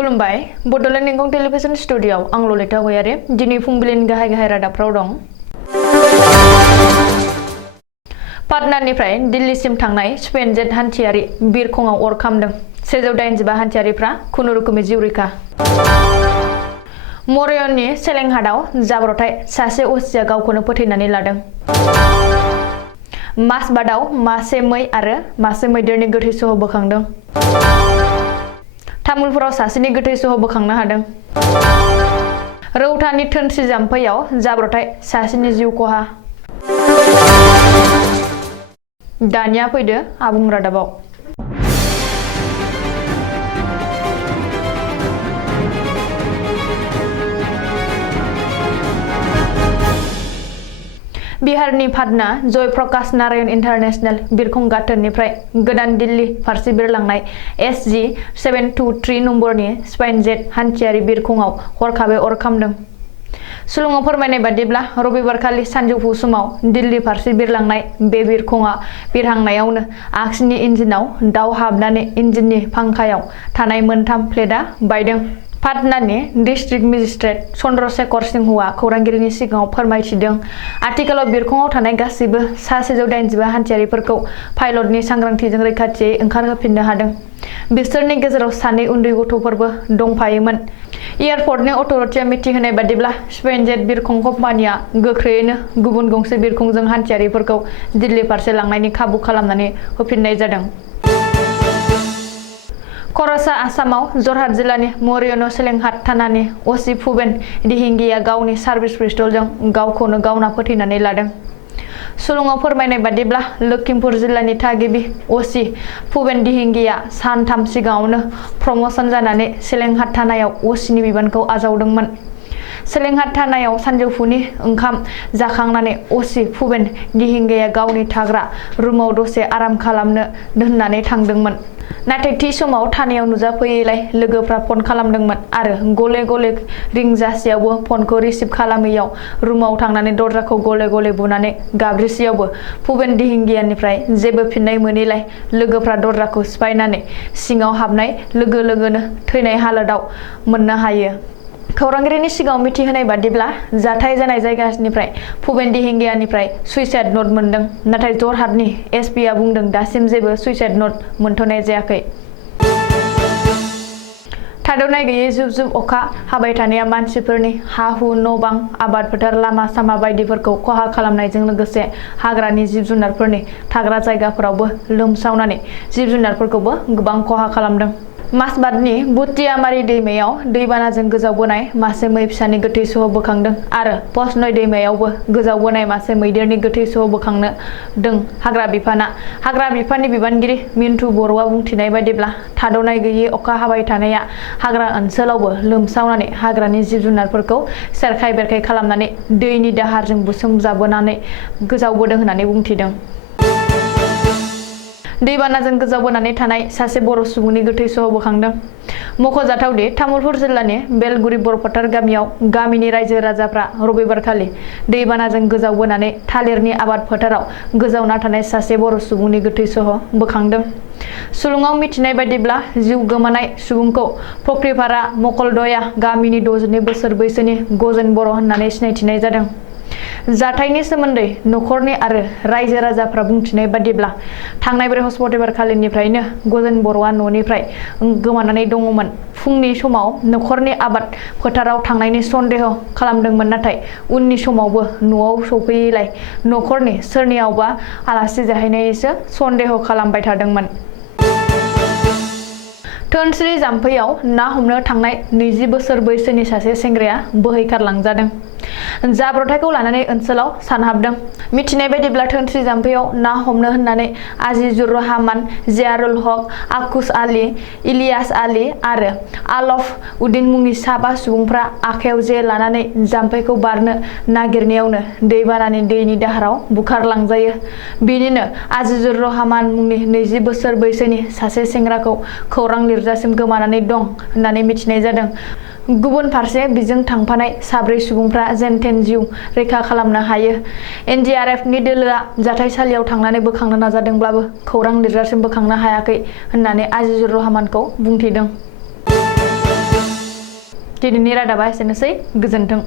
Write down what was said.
खुलुमबाय बड'लेण्ड इंखं टेलिभिजन स्टुडिय'आव आं ललिता गयारि दिनै फुंबिलिनि गाहाय रादाबफ्राव दं। पाटनानिफ्राय दिल्लीसिम थांनाय स्पेन जेट हान्थियारि बिरखंआव अर खामदों। 185 हान्थियारिफ्रा खुनुरुखुमै जिउ रैखा। मरयननि सेलेंहाटआव जाब्रबथाय सासे असिया गावखौनो फोथैनानै लादों। मासबादआव मासे मै आरो मासे मैदेरनि गोथै सह बोखांदों। तामुलपुराव सासेनि गोथै सह बोखांनो हादों। रौतानि थोनस्रि जाम्फैयाव जाब्रबथाय सासेनि जिउ खहा। दानिया फैदो आबुं रादाबाव। बिहारनि पाटना जयप्रकाश नारायण इन्टारनेशनेल बिरखं गाथोननिफ्राय गोदान दिल्ली फारसे बिरलांनाय SG-723 नम्बरनि स्पाइसजेट हान्थियारि बिरखंआव हरखाबै अर खामदों। सुलुङाव फोरमायनाय बादिब्ला रबिबारखालि सानजौफु समाव दिल्ली फारसे बिरलांनाय बे बिरखंआ बिरहांनायावनो आगसिनि इन्जिनाव दाउ हाबनानै इन्जिननि फांखायाव थानाय मोनथाम प्लेटआ बायदों। पाटनानि डिस्ट्रिक्ट मेजिस्ट्रेट चन्द्रशेखर सिंहआ खौरांगिरिनि सिगाङाव फोरमायथिदों। आथिखालाव बिरखंआव थानाय गासैबो सा-185 हान्थियारिफोरखौ पाइलटनि सांग्रांथिजों रैखाथियै ओंखारहोफिननो हादों। बिसोरनि गेजेराव सानै उन्दै गथ'फोरबो दंफायोमोन। एयारपर्टनि अथ'रिटिआ मिथिहोनाय बादिब्ला स्पाइसजेट बिरखं कम्पानिया गोख्रैयैनो गुबुन गंसे बिरखंजों हान्थियारिफोरखौ दिल्ली फारसे लांनायनि खाबु खालामनानै होफिननाय जादों। खर'सा आसामाव जरहाट जिल्लानि मरयन सेलेंहाट थानानि असि भुपेन दिहिंगिया गावनि सार्भिस पिस्तलजों गावखौनो गावना फोथैनानै लादों। सुलुङाव फोरमायनाय बादिब्ला लखिमपुर जिल्लानि थागिबि असि भुपेन दिहिंगिया सानथाम सिगाङावनो प्रम'सन जानानै सेलेंहाट थानायाव असिनि बिबानखौ आजावदोंमोन। सेलेंहाट थानायाव सानजौफुनि ओंखाम जाखांनानै असि भुपेन दिहिंगिया गावनि थाग्रा रुमाव दसे आराम खालामनो होननानै थांदोंमोन। नाथाय थि समाव थानायाव नुजाफैयैलाय लोगोफ्रा फन खालामदोंमोन आरो गले गले रिंजासेयावबो फनखौ रिसिभ खालामैयाव रुमाव थांनानै दरजाखौ गले गले बुनानै गाबज्रिसेयावबो भुपेन दिहिंगियानिफ्राय जेबो फिननाय मोनैलाय लोगोफ्रा दरजाखौ सिफायनानै सिङाव हाबनाय लोगो लोगोनो थैनाय हालोदाव मोननो हायो। खौरांगिरिनि सिगाङाव मिथिहोनाय बादिब्ला जाथाय जानाय जायगानिफ्राय भुपेन दिहिंगियानिफ्राय सुइसाइड नोट मोनदों। नाथाय जरहाटनि एसपिआ बुंदों दासिम जेबो सुइसाइड नोट मोनथ'नाय जायाखै। थाद'नाय गैयै जुब जुब अखा हाबाय थानाया मानसिफोरनि हा-हु, न'-बां, आबाद फोथार, लामा-सामा बायदिफोरखौ खहा खालामनायजों लोगोसे हाग्रानि जिब-जुनारफोरनि थाग्रा जायगाफोरावबो लोमसावनानै जिब-जुनारफोरखौबो गोबां खहा खालामदों। मासबादनि बुटियामारी दैमायाव दैबानाजों गोजावबोनाय मासे मै फिसानि गोथै सह बोखांदों आरो पचनय दैमायावबो गोजावबोनाय मासे मैदेरनि गोथै सह बोखांनो दों हाग्रा बिफाना। हाग्रा बिफाननि बिबानगिरि मिन्टु बर'आ बुंथिनाय बादिब्ला थाद'नाय गैयै अखा हाबाय थानाया हाग्रा ओनसोलावबो लोमसावनानै हाग्रानि जिब-जुनारफोरखौ सेरखाय-बेरखाय खालामनानै दैनि दाहारजों बुसोमजाबोनानै गोजावबोदों होननानै बुंथिदों। दैबानाजों गोजावबोनानै थानाय सासे बर' सुबुंनि गोथै सह बोखांदों। मख'जाथावदि तामुलपुर जिल्लानि बेलगुरि बर'फोथार गामियाव गामिनि रायजो राजाफ्रा रबिबारखालि दैबानाजों गोजावबोनानै थालिरनि आबाद फोथाराव गोजावना थानाय सासे बर' सुबुंनि गोथै सह बोखांदों। सुलुङाव मिथिनाय बादिब्ला जिउ गोमानाय सुबुंखौ फख्रिपारा मकलदया गामिनि 62 बोसोर बैसोनि गजेन बर' होननानै सिनायथिनाय जादों। जाथायनि सोमोन्दै न'खरनि आरो रायजो राजाफ्रा बुंथिनाय बादिब्ला थांनाय बृहस्पतिबारखालिनिफ्रायनो गजेन बर'आ न'निफ्राय गोमानानै दङमोन। फुंनि समाव न'खरनि आबाद फोथाराव थांनायनि सन्देह खालामदोंमोन नाथाय उननि समावबो न'आव सफैयैलाय न'खरनि सोरनियावबा आलासि जाहैनायनिसो सन्देह खालामबाय थादोंमोन। थोनस्रि जाम्फैयाव ना हमनो थांनाय 20 बोसोर बैसोनि सासे सेंग्राया बोहैखारलांजादों। जाब्रबथायखौ लानानै ओनसोलाव सानहाबदों। मिथिनाय बायदिब्ला थोनस्रि जाम्फैयाव ना हमनो होननानै आजिजुर रहमान, जियारुल हक, आकुस आली, इलियास आली आरो आलफ उद्दीन मुंनि 5 सुबुंफ्रा आखायाव जे लानानै जाम्फैखौ बारनो नागिरनायावनो दैबानानि दैनि दाहाराव बुखारलांजायो। बिनिनो आजिजुर रहमान मुंनि 20 बोसोर बैसोनि सासे सेंग्राखौ खौरां लिरजासिम गोमानानै दं होननानै मिथिनाय जादों। गुबुन फारसे बिजों थांफानाय 4 सुबुंफ्रा जेन-थेन जिउ रैखा खालामनो हायो। एनडीआरएफनि दोलोआ जाथायसालियाव थांनानै बोखांनो नाजादोंब्लाबो खौरां लिरजासिम बोखांनो हायाखै होननानै आजिजुर रहमानखौ बुंथिदों। दिनैनि रादाबा एसेनोसै गोजोन्थों।